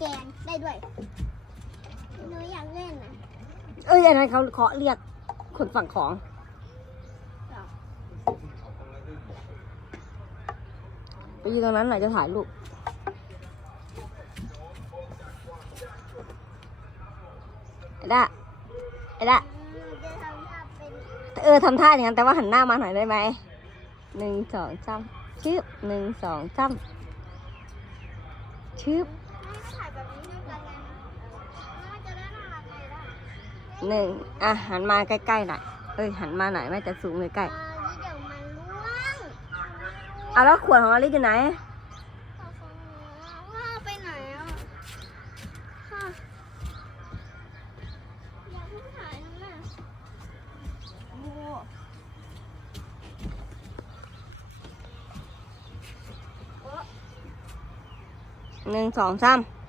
แกงได้ด้วยหนูอยากเล่นนะเอ้ยอันนั้นเขาเคาะเรียกคนฝั่งของ ไปยืนตรงนั้นหน่อยจะถ่ายรูปไอ้ด้าไอ้ด้าจะทำท่าเป็นเออทำท่าอย่างนั้นแต่ว่าหันหน้ามาหน่อยได้ไหมหนึ่งสองสามชืบหนึ่งสองสามชืบ หนึ่งอะหันมาใกล้ๆหน่อยเอ้ยหันมาหน่อยแม่จะสูงเลยใกล้อ่านี่เดี๋ยวมันร่วงเอาแล้วขวดของอลิซอยู่ไหนขอของหนูอะว่าไปไหนอะค่ะอยากเพิ่งถ่ายนะแม่โอ้หนึ่งสองสาม Ờ.